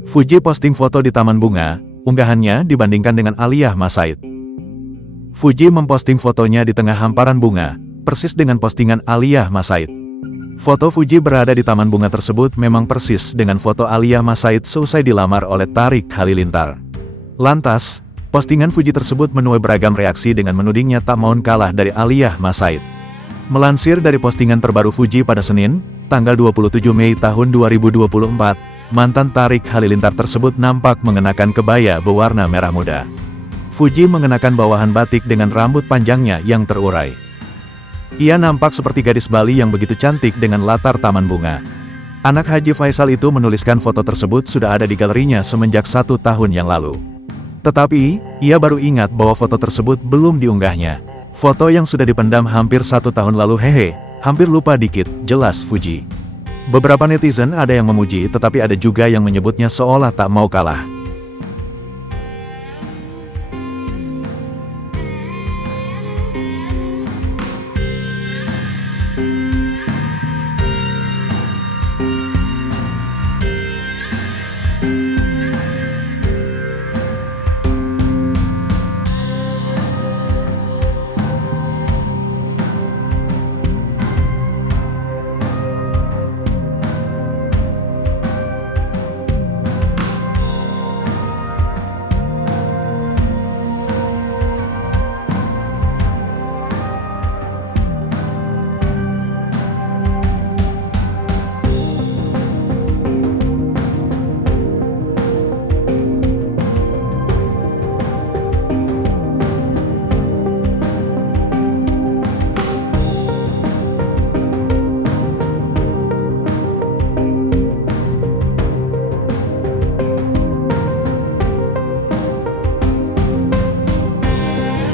Fuji posting foto di taman bunga, unggahannya dibandingkan dengan Alia Mas Said. Fuji memposting fotonya di tengah hamparan bunga, persis dengan postingan Alia Mas Said. Foto Fuji berada di taman bunga tersebut memang persis dengan foto Alia Mas Said seusai dilamar oleh Tarik Halilintar. Lantas, postingan Fuji tersebut menuai beragam reaksi dengan menudingnya tak mau kalah dari Alia Mas Said. Melansir dari postingan terbaru Fuji pada Senin, tanggal 27 Mei tahun 2024, mantan Tarik Halilintar tersebut nampak mengenakan kebaya berwarna merah muda. Fuji mengenakan bawahan batik dengan rambut panjangnya yang terurai. Ia nampak seperti gadis Bali yang begitu cantik dengan latar taman bunga. Anak Haji Faisal itu menuliskan foto tersebut sudah ada di galerinya semenjak 1 tahun yang lalu. Tetapi, ia baru ingat bahwa foto tersebut belum diunggahnya. Foto yang sudah dipendam hampir 1 tahun lalu hehe, hampir lupa dikit, jelas Fuji. Beberapa netizen ada yang memuji tetapi ada juga yang menyebutnya seolah tak mau kalah.